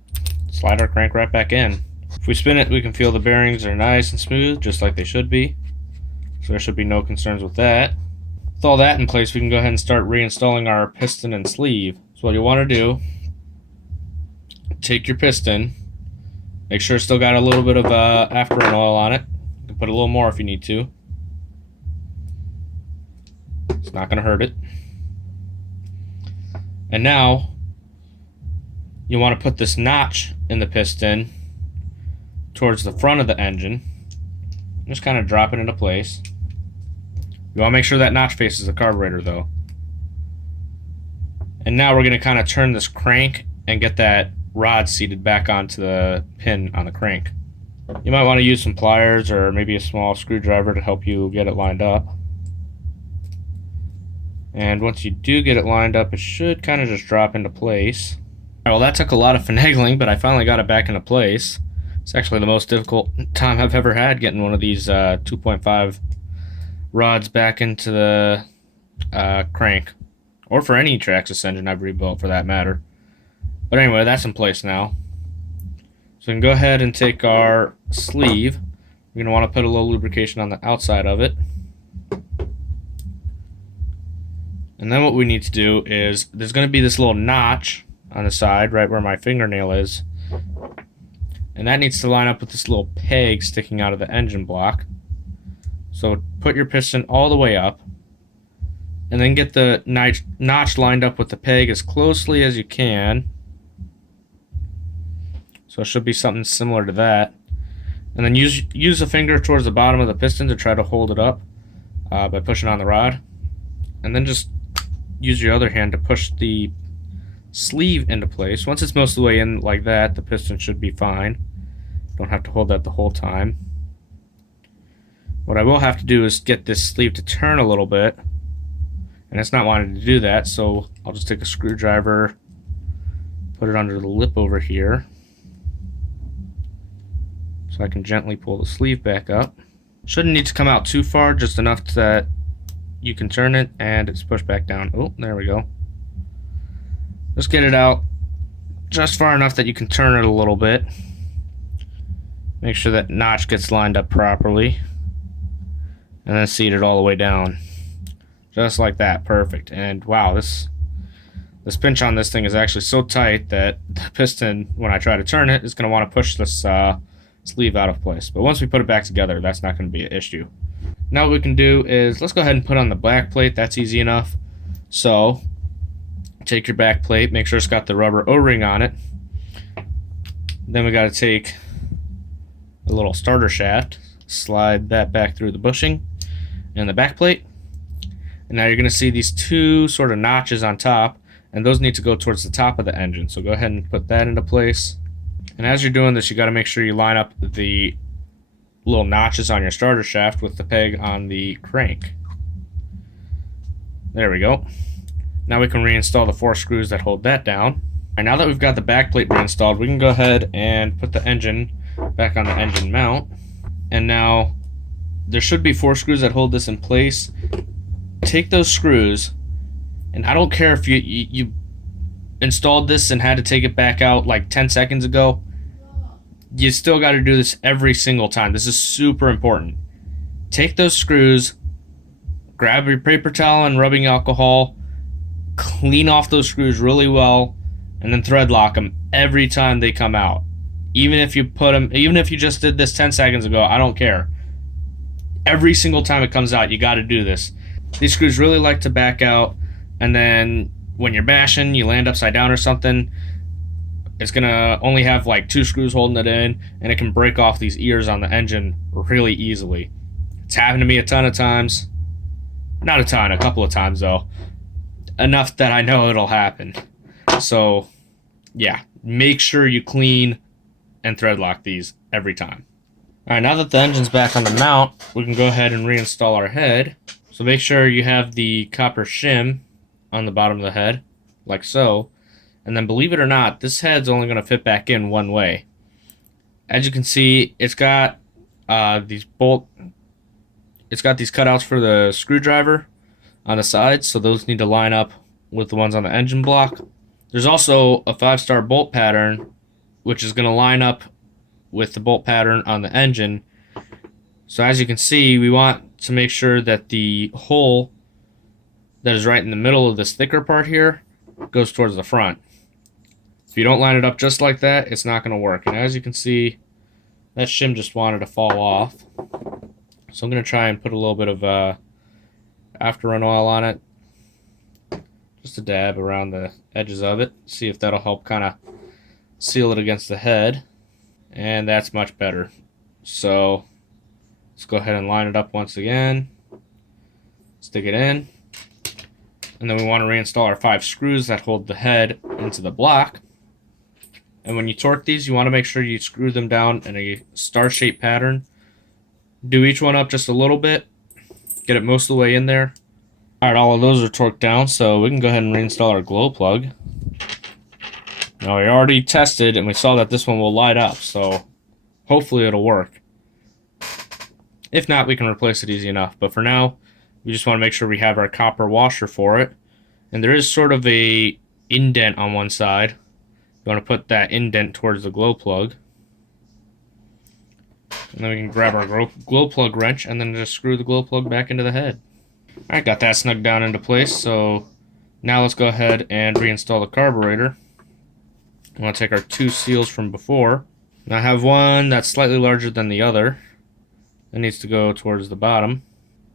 slide our crank right back in. If we spin it, we can feel the bearings are nice and smooth, just like they should be. So there should be no concerns with that. With all that in place, we can go ahead and start reinstalling our piston and sleeve. So what you want to do, take your piston, make sure it's still got a little bit of afterburn oil on it. You can put a little more if you need to. It's not going to hurt it. And now you want to put this notch in the piston towards the front of the engine. Just kind of drop it into place. You want to make sure that notch faces the carburetor though. And now we're going to kind of turn this crank and get that rod seated back onto the pin on the crank. You might want to use some pliers or maybe a small screwdriver to help you get it lined up. And once you do get it lined up, it should kind of just drop into place. Alright, well, that took a lot of finagling, but I finally got it back into place. It's actually the most difficult time I've ever had getting one of these 2.5 rods back into the crank. Or for any Traxxas engine I've rebuilt, for that matter. But anyway, that's in place now. So we can go ahead and take our sleeve. We're going to want to put a little lubrication on the outside of it. And then what we need to do is, there's going to be this little notch on the side, right where my fingernail is. And that needs to line up with this little peg sticking out of the engine block. So put your piston all the way up. And then get the notch lined up with the peg as closely as you can. So it should be something similar to that. And then use a finger towards the bottom of the piston to try to hold it up by pushing on the rod. And then just use your other hand to push the sleeve into place. Once it's most of the way in like that, the piston should be fine. Don't have to hold that the whole time. What I will have to do is get this sleeve to turn a little bit. And it's not wanting to do that, so I'll just take a screwdriver, put it under the lip over here, so I can gently pull the sleeve back up. Shouldn't need to come out too far, just enough that you can turn it and it's pushed back down. Oh, there we go. Just get it out just far enough that you can turn it a little bit. Make sure that notch gets lined up properly. And then seat it all the way down. Just like that. Perfect. And wow, this pinch on this thing is actually so tight that the piston, when I try to turn it, is going to want to push this sleeve out of place. But once we put it back together, that's not going to be an issue. Now what we can do is, let's go ahead and put on the back plate. That's easy enough. So take your back plate, make sure it's got the rubber O-ring on it. Then we got to take a little starter shaft, slide that back through the bushing and the back plate. And now you're going to see these two sort of notches on top, and those need to go towards the top of the engine. So go ahead and put that into place. And as you're doing this, you got to make sure you line up the little notches on your starter shaft with the peg on the crank. There we go. Now we can reinstall the 4 screws that hold that down. And now that we've got the back plate reinstalled, we can go ahead and put the engine back on the engine mount. And now there should be 4 screws that hold this in place. Take those screws, and I don't care if you installed this and had to take it back out like 10 seconds ago. You still got to do this every single time. This is super important. Take those screws, grab your paper towel and rubbing alcohol, clean off those screws really well, and then thread lock them every time they come out. Even if you just did this 10 seconds ago, I don't care. Every single time it comes out, you got to do this. These screws really like to back out, and then when you're bashing, you land upside down or something, it's gonna only have like 2 screws holding it in, and it can break off these ears on the engine really easily. It's happened to me a ton of times. Not a ton, a couple of times though. Enough that I know it'll happen. So, yeah, make sure you clean and thread lock these every time. Alright, now that the engine's back on the mount, we can go ahead and reinstall our head. So make sure you have the copper shim on the bottom of the head, like so. And then believe it or not, this head's only going to fit back in one way. As you can see, it's got these cutouts for the screwdriver on the sides, so those need to line up with the ones on the engine block. There's also a 5-star bolt pattern, which is going to line up with the bolt pattern on the engine. So as you can see, we want to make sure that the hole that is right in the middle of this thicker part here goes towards the front. If you don't line it up just like that, it's not going to work. And as you can see, that shim just wanted to fall off. So I'm going to try and put a little bit of afterrun oil on it. Just a dab around the edges of it. See if that'll help kind of seal it against the head. And that's much better. So let's go ahead and line it up once again. Stick it in. And then we want to reinstall our 5 screws that hold the head into the block. And when you torque these, you want to make sure you screw them down in a star-shaped pattern. Do each one up just a little bit. Get it most of the way in there. Alright, all of those are torqued down, so we can go ahead and reinstall our glow plug. Now, we already tested, and we saw that this one will light up, so hopefully it'll work. If not, we can replace it easy enough. But for now, we just want to make sure we have our copper washer for it. And there is sort of a indent on one side. You want to put that indent towards the glow plug. And then we can grab our glow plug wrench and then just screw the glow plug back into the head. Alright, got that snug down into place. So now let's go ahead and reinstall the carburetor. I'm going to take our 2 seals from before. And I have one that's slightly larger than the other. It needs to go towards the bottom.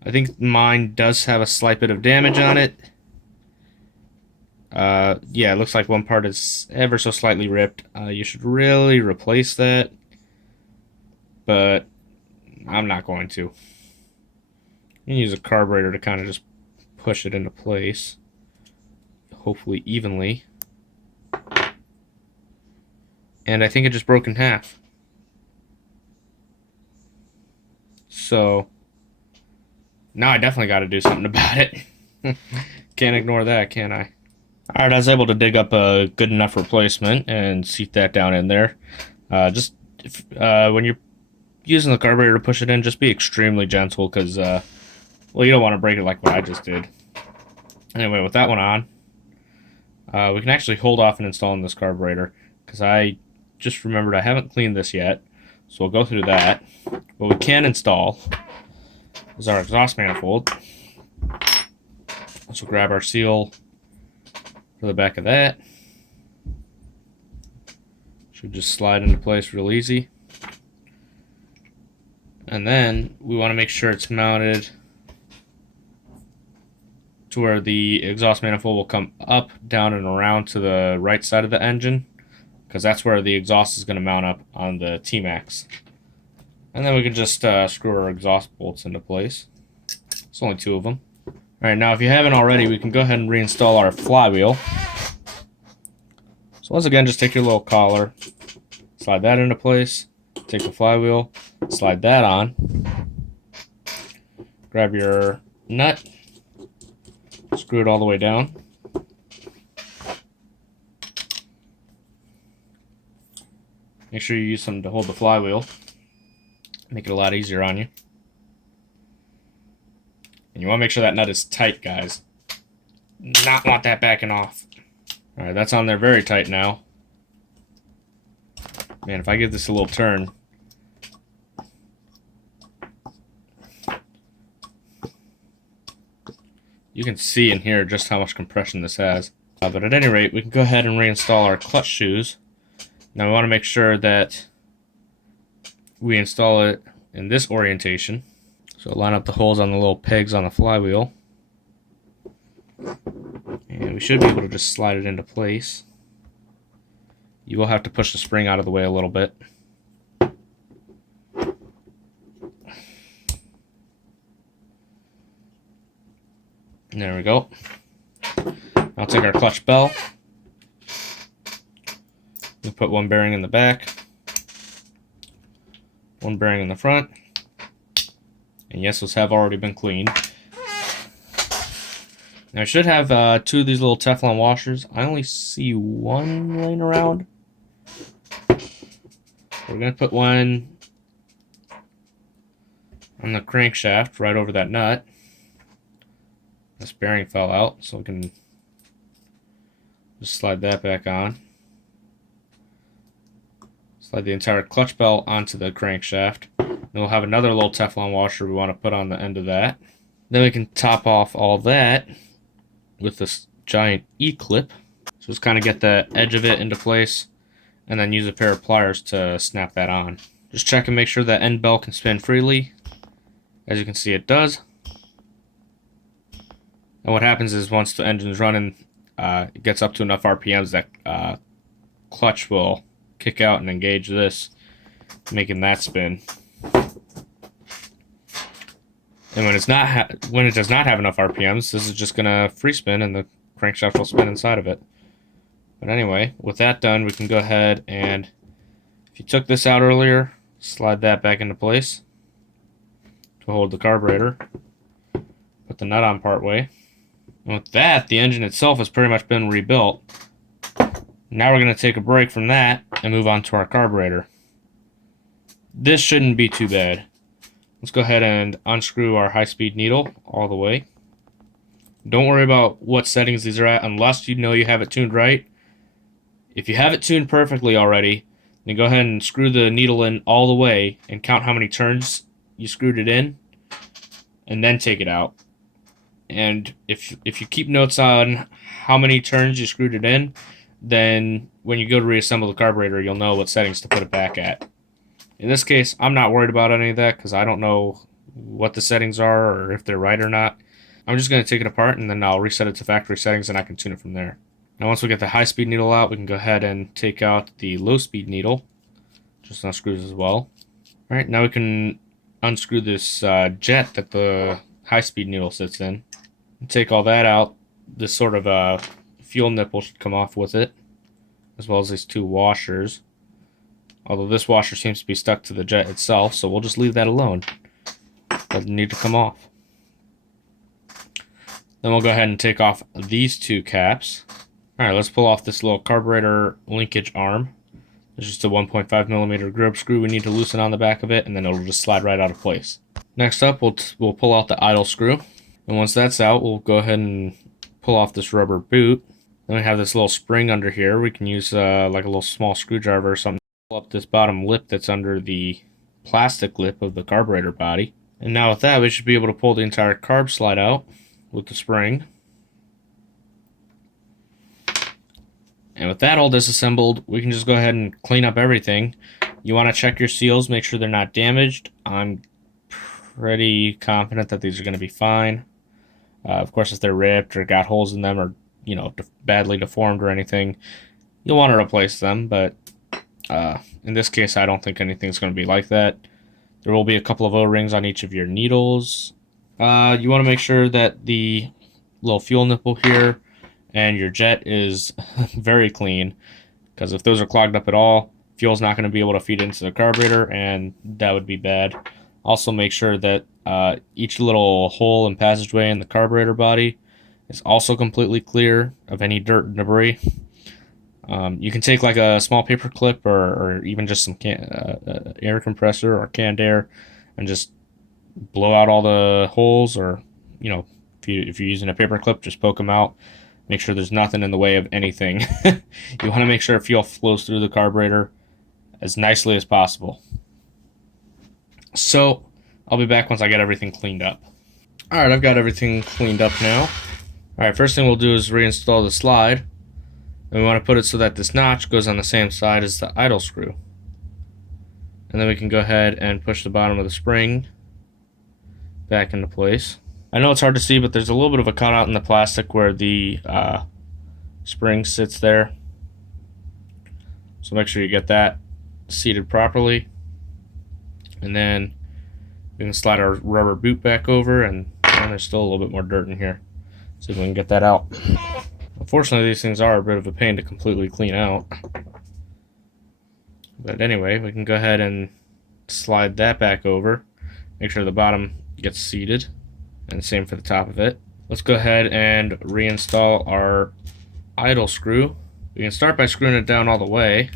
I think mine does have a slight bit of damage on it. Yeah, it looks like one part is ever so slightly ripped. You should really replace that. But I'm not going to. You can use a carburetor to kind of just push it into place. Hopefully evenly. And I think it just broke in half. So now I definitely got to do something about it. Can't ignore that, can I? Alright, I was able to dig up a good enough replacement and seat that down in there. When you're using the carburetor to push it in, just be extremely gentle because, well, you don't want to break it like what I just did. Anyway, with that one on, we can actually hold off on installing this carburetor because I just remembered I haven't cleaned this yet. So we'll go through that. What we can install is our exhaust manifold. So grab our seal for the back of that. Should just slide into place real easy. And then we want to make sure it's mounted to where the exhaust manifold will come up, down, and around to the right side of the engine, because that's where the exhaust is going to mount up on the S-maxx. And then we can just screw our exhaust bolts into place. It's only 2 of them. Alright, now if you haven't already, we can go ahead and reinstall our flywheel. So once again, just take your little collar, slide that into place, take the flywheel, slide that on, grab your nut, screw it all the way down, Make sure you use something to hold the flywheel. Make it a lot easier on you. And you want to make sure that nut is tight, guys. Not want that backing off. Alright, that's on there very tight now. Man, if I give this a little turn. You can see and hear just how much compression this has. But at any rate, we can go ahead and reinstall our clutch shoes. Now we want to make sure that we install it in this orientation. So line up the holes on the little pegs on the flywheel. And we should be able to just slide it into place. You will have to push the spring out of the way a little bit. There we go. I'll take our clutch bell. We'll put one bearing in the back, one bearing in the front, and yes, those have already been cleaned. Now I should have two of these little Teflon washers. I only see one laying around. We're going to put one on the crankshaft right over that nut. This bearing fell out, so we can just slide that back on. Slide the entire clutch bell onto the crankshaft. Then we'll have another little Teflon washer we want to put on the end of that. Then we can top off all that with this giant E-clip. So just kind of get the edge of it into place and then use a pair of pliers to snap that on. Just check and make sure that end bell can spin freely. As you can see, it does. And what happens is once the engine's running, it gets up to enough RPMs that clutch will kick out and engage this, making that spin. And when it does not have enough RPMs, this is just gonna free spin and the crankshaft will spin inside of it. But anyway, with that done, we can go ahead and, if you took this out earlier, slide that back into place to hold the carburetor. Put the nut on part way. And with that, the engine itself has pretty much been rebuilt. Now we're going to take a break from that and move on to our carburetor. This shouldn't be too bad. Let's go ahead and unscrew our high-speed needle all the way. Don't worry about what settings these are at unless you know you have it tuned right. If you have it tuned perfectly already, then go ahead and screw the needle in all the way and count how many turns you screwed it in, and then take it out. And if you keep notes on how many turns you screwed it in, then when you go to reassemble the carburetor, you'll know what settings to put it back at. In this case, I'm not worried about any of that because I don't know what the settings are or if they're right or not. I'm just going to take it apart and then I'll reset it to factory settings and I can tune it from there. Now once we get the high-speed needle out, we can go ahead and take out the low-speed needle. Just unscrews as well. Alright, now we can unscrew this jet that the high-speed needle sits in. And take all that out. This sort of fuel nipple should come off with it, as well as these two washers. Although this washer seems to be stuck to the jet itself, so we'll just leave that alone. Doesn't need to come off. Then we'll go ahead and take off these two caps. Alright, let's pull off this little carburetor linkage arm. There's just a 1.5 millimeter grub screw we need to loosen on the back of it, and then it'll just slide right out of place. Next up, we'll pull out the idle screw. And once that's out, we'll go ahead and pull off this rubber boot. Then we have this little spring under here. We can use like a little small screwdriver or something to pull up this bottom lip that's under the plastic lip of the carburetor body. And now with that, we should be able to pull the entire carb slide out with the spring. And with that all disassembled, we can just go ahead and clean up everything. You want to check your seals, make sure they're not damaged. I'm pretty confident that these are going to be fine. Of course, if they're ripped or got holes in them or, you know, badly deformed or anything, you'll want to replace them. But in this case, I don't think anything's going to be like that. There will be a couple of O-rings on each of your needles. You want to make sure that the little fuel nipple here and your jet is very clean, because if those are clogged up at all, fuel's not going to be able to feed into the carburetor, and that would be bad. Also make sure that each little hole and passageway in the carburetor body is also completely clear of any dirt and debris. You can take like a small paper clip or even just some air compressor or canned air and just blow out all the holes, or if you're using a paper clip, just poke them out. Make sure there's nothing in the way of anything. You want to make sure fuel flows through the carburetor as nicely as possible. So I'll be back once I get everything cleaned up. Alright, I've got everything cleaned up now. Alright, first thing we'll do is reinstall the slide. And we want to put it so that this notch goes on the same side as the idle screw. And then we can go ahead and push the bottom of the spring back into place. I know it's hard to see, but there's a little bit of a cutout in the plastic where the spring sits there. So make sure you get that seated properly. And then we can slide our rubber boot back over, and there's still a little bit more dirt in here. See if we can get that out. Unfortunately, these things are a bit of a pain to completely clean out. But anyway, we can go ahead and slide that back over. Make sure the bottom gets seated. And same for the top of it. Let's go ahead and reinstall our idle screw. We can start by screwing it down all the way,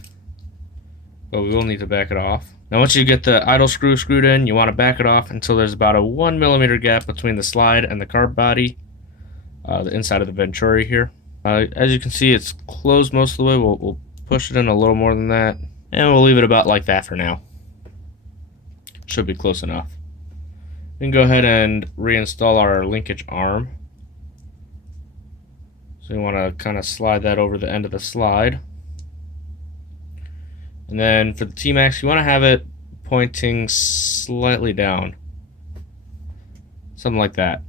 but we will need to back it off. Now once you get the idle screw screwed in, you want to back it off until there's about a 1 millimeter gap between the slide and the carb body, the inside of the venturi here. As you can see, it's closed most of the way. We'll push it in a little more than that, and we'll leave it about like that for now. Should be close enough. We can go ahead and reinstall our linkage arm. So you want to kind of slide that over the end of the slide. And then for the T-maxx, you want to have it pointing slightly down. Something like that.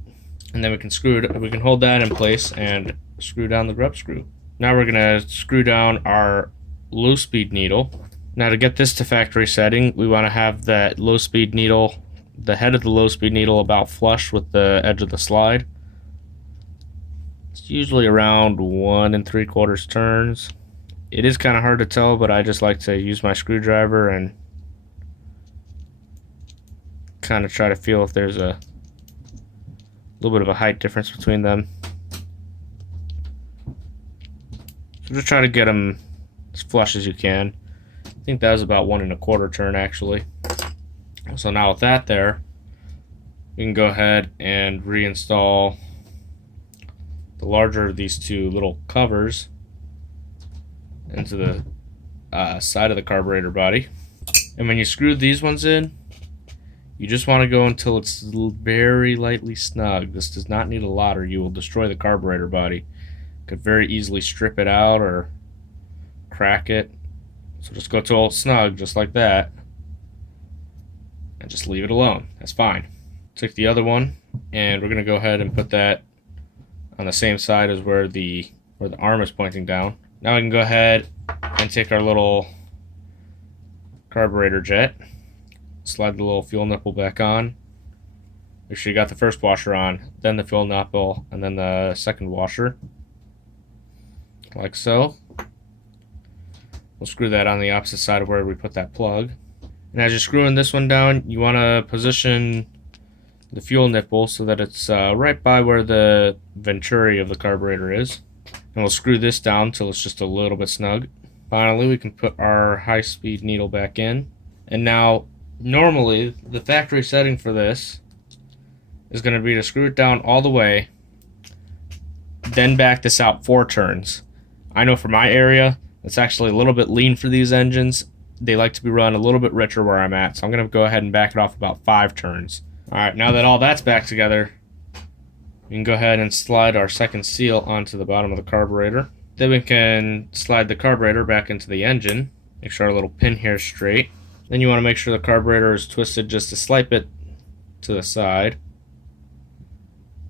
And then we can hold that in place and screw down the grub screw. Now we're going to screw down our low speed needle. Now to get this to factory setting, we want to have that low speed needle, the head of the low speed needle, about flush with the edge of the slide. It's usually around 1 3/4 turns. It is kind of hard to tell, but I just like to use my screwdriver and kind of try to feel if there's a little bit of a height difference between them. So just try to get them as flush as you can. I think that was about 1 1/4 turn actually. So now with that there, we can go ahead and reinstall the larger of these two little covers into the side of the carburetor body. And when you screw these ones in, you just want to go until it's very lightly snug. This does not need a lot, or you will destroy the carburetor body. Could very easily strip it out or crack it. So just go till it's snug, just like that, and just leave it alone. That's fine. Take the other one, and we're going to go ahead and put that on the same side as where the arm is pointing down. Now we can go ahead and take our little carburetor jet, slide the little fuel nipple back on. Make sure you got the first washer on, then the fuel nipple, and then the second washer, like so. We'll screw that on the opposite side of where we put that plug. And as you're screwing this one down, you want to position the fuel nipple so that it's right by where the venturi of the carburetor is. And we'll screw this down till it's just a little bit snug. Finally, we can put our high-speed needle back in. And now, normally, the factory setting for this is going to be to screw it down all the way, then back this out 4 turns. I know for my area, it's actually a little bit lean for these engines. They like to be run a little bit richer where I'm at, so I'm going to go ahead and back it off about 5 turns. Alright, now that all that's back together, we can go ahead and slide our second seal onto the bottom of the carburetor. Then we can slide the carburetor back into the engine. Make sure our little pin here is straight. Then you want to make sure the carburetor is twisted just a slight bit to the side.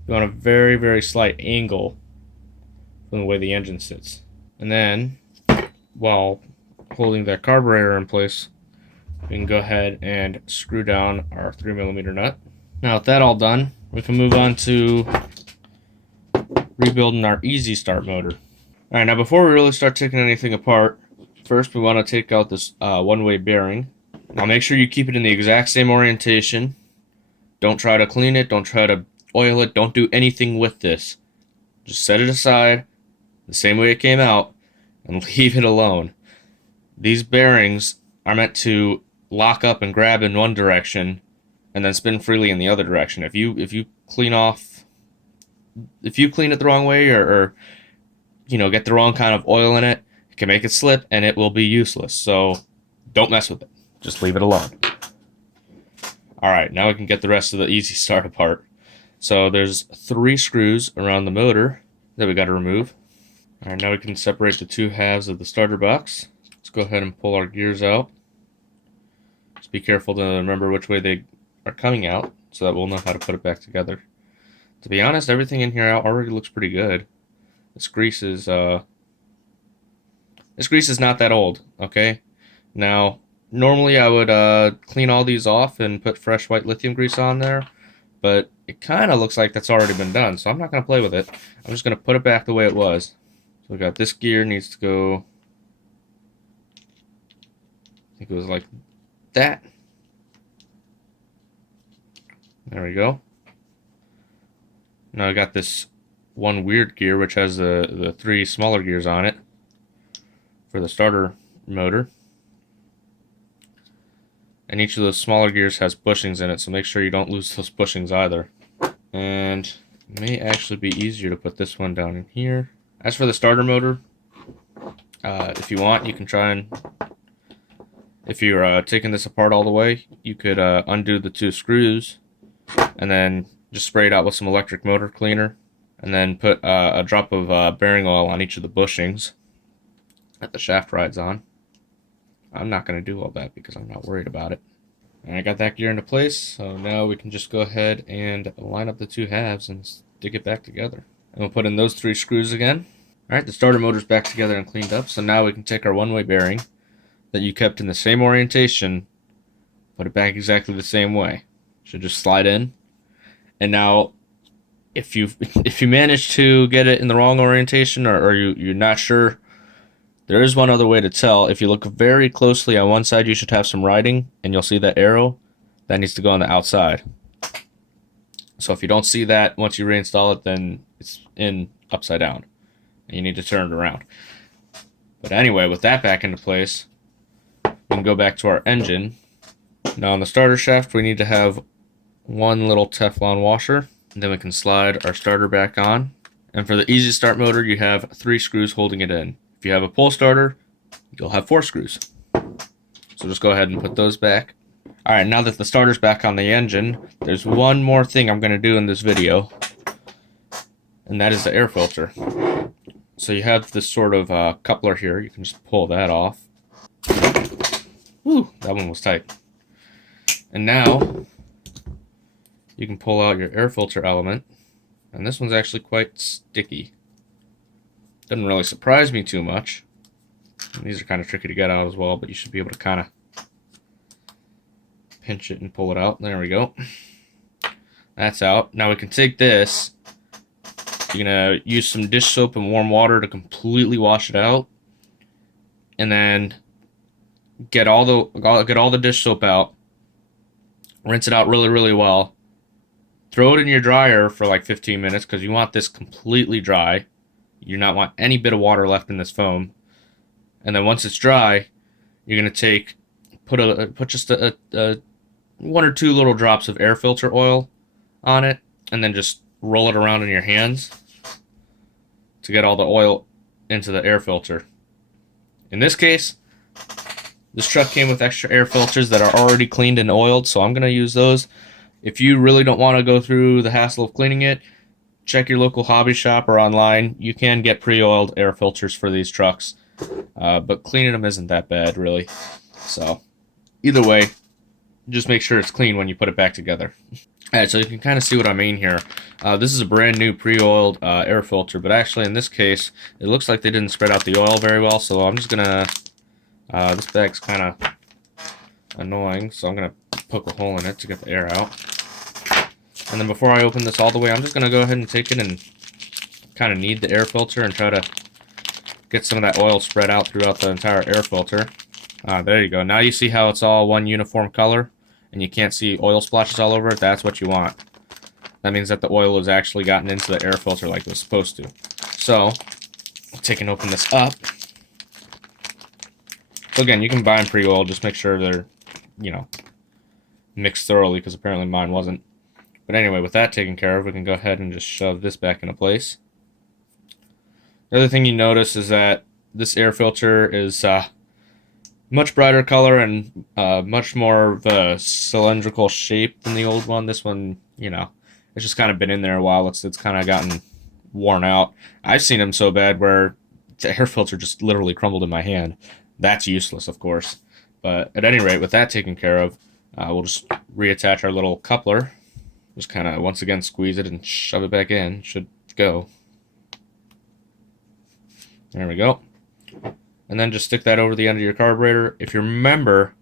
You want a very, very slight angle from the way the engine sits. And then, while holding that carburetor in place, we can go ahead and screw down our 3mm nut. Now with that all done, we can move on to rebuilding our easy start motor. Alright, now before we really start taking anything apart, first we want to take out this one-way bearing. Now make sure you keep it in the exact same orientation. Don't try to clean it, don't try to oil it, don't do anything with this. Just set it aside the same way it came out, and leave it alone. These bearings are meant to lock up and grab in one direction and then spin freely in the other direction. If you clean it the wrong way, or get the wrong kind of oil in it, it can make it slip and it will be useless. So don't mess with it. Just leave it alone. Alright, now we can get the rest of the easy start apart. So there's 3 screws around the motor that we got to remove. Alright, now we can separate the 2 halves of the starter box. Let's go ahead and pull our gears out. Just be careful to remember which way they are coming out so that we'll know how to put it back together. To be honest, everything in here already looks pretty good. This grease is not that old, okay? Now, normally I would clean all these off and put fresh white lithium grease on there, but it kind of looks like that's already been done, so I'm not going to play with it. I'm just going to put it back the way it was. So we got this gear needs to go, I think it was like that. There we go. Now I got this one weird gear which has the 3 smaller gears on it for the starter motor. And each of those smaller gears has bushings in it, so make sure you don't lose those bushings either. And it may actually be easier to put this one down in here. As for the starter motor, if you want, you can try and, if you're taking this apart all the way, you could undo the 2 screws and then just spray it out with some electric motor cleaner, and then put a drop of bearing oil on each of the bushings that the shaft rides on. I'm not going to do all that because I'm not worried about it. And I got that gear into place, so now we can just go ahead and line up the 2 halves and stick it back together. And we'll put in those 3 screws again. Alright, the starter motor's back together and cleaned up, so now we can take our one-way bearing that you kept in the same orientation, put it back exactly the same way. Should just slide in. And now, if you manage to get it in the wrong orientation, or you're not sure, there is one other way to tell. If you look very closely on one side, you should have some writing, and you'll see that arrow. That needs to go on the outside. So if you don't see that once you reinstall it, then it's in upside down, and you need to turn it around. But anyway, with that back into place, we can go back to our engine. Now on the starter shaft, we need to have one little Teflon washer, and then we can slide our starter back on. And for the easy start motor, you have 3 screws holding it in. If you have a pull starter, you'll have 4 screws. So just go ahead and put those back. Alright, now that the starter's back on the engine, there's one more thing I'm going to do in this video, and that is the air filter. So you have this sort of coupler here. You can just pull that off. Whew, that one was tight. And now you can pull out your air filter element, and this one's actually quite sticky. Doesn't really surprise me too much. And these are kind of tricky to get out as well, but you should be able to kind of pinch it and pull it out. There we go. That's out. Now we can take this. You're gonna use some dish soap and warm water to completely wash it out, and then get all the dish soap out. Rinse it out really, really well. Throw it in your dryer for like 15 minutes because you want this completely dry. You do not want any bit of water left in this foam. And then once it's dry, you're gonna put just a 1 or 2 little drops of air filter oil on it, and then just roll it around in your hands to get all the oil into the air filter. In this case, this truck came with extra air filters that are already cleaned and oiled, so I'm gonna use those. If you really don't want to go through the hassle of cleaning it, check your local hobby shop or online. You can get pre-oiled air filters for these trucks, but cleaning them isn't that bad, really. So, either way, just make sure it's clean when you put it back together. Alright, so you can kind of see what I mean here. This is a brand new pre-oiled air filter, but actually in this case, it looks like they didn't spread out the oil very well, so I'm just gonna, this bag's kind of annoying, so I'm gonna poke a hole in it to get the air out. And then before I open this all the way, I'm just gonna go ahead and take it and kind of knead the air filter and try to get some of that oil spread out throughout the entire air filter. There you go. Now you see how it's all one uniform color, and you can't see oil splotches all over it. That's what you want. That means that the oil has actually gotten into the air filter like it was supposed to. So, I'll take and open this up. So again, you can buy them pre-oiled. Just make sure they're, you know, mixed thoroughly, because apparently mine wasn't. But anyway, with that taken care of, we can go ahead and just shove this back into place. The other thing you notice is that this air filter is much brighter color and much more of a cylindrical shape than the old one. This one, you know, it's just kind of been in there a while. It's kind of gotten worn out. I've seen them so bad where the air filter just literally crumbled in my hand. That's useless, of course. But at any rate, with that taken care of, we'll just reattach our little coupler. Just kind of, once again, squeeze it and shove it back in. Should go. There we go. And then just stick that over the end of your carburetor. If you remember,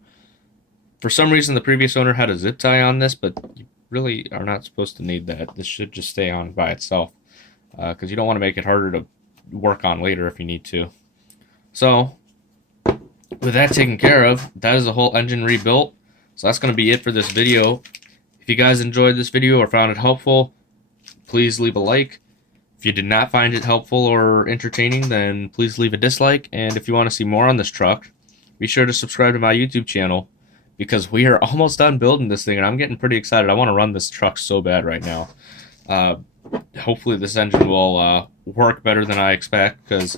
for some reason the previous owner had a zip tie on this, but you really are not supposed to need that. This should just stay on by itself, because you don't want to make it harder to work on later if you need to. So, with that taken care of, that is the whole engine rebuilt. So that's going to be it for this video. If you guys enjoyed this video or found it helpful, please leave a like. If you did not find it helpful or entertaining, then please leave a dislike. And if you want to see more on this truck, be sure to subscribe to my YouTube channel, because we are almost done building this thing and I'm getting pretty excited. I want to run this truck so bad right now. Hopefully this engine will work better than I expect, because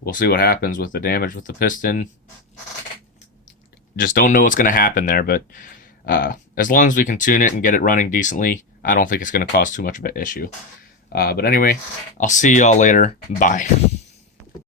we'll see what happens with the damage with the piston. Just don't know what's going to happen there, but as long as we can tune it and get it running decently, I don't think it's going to cause too much of an issue. But anyway, I'll see y'all later. Bye.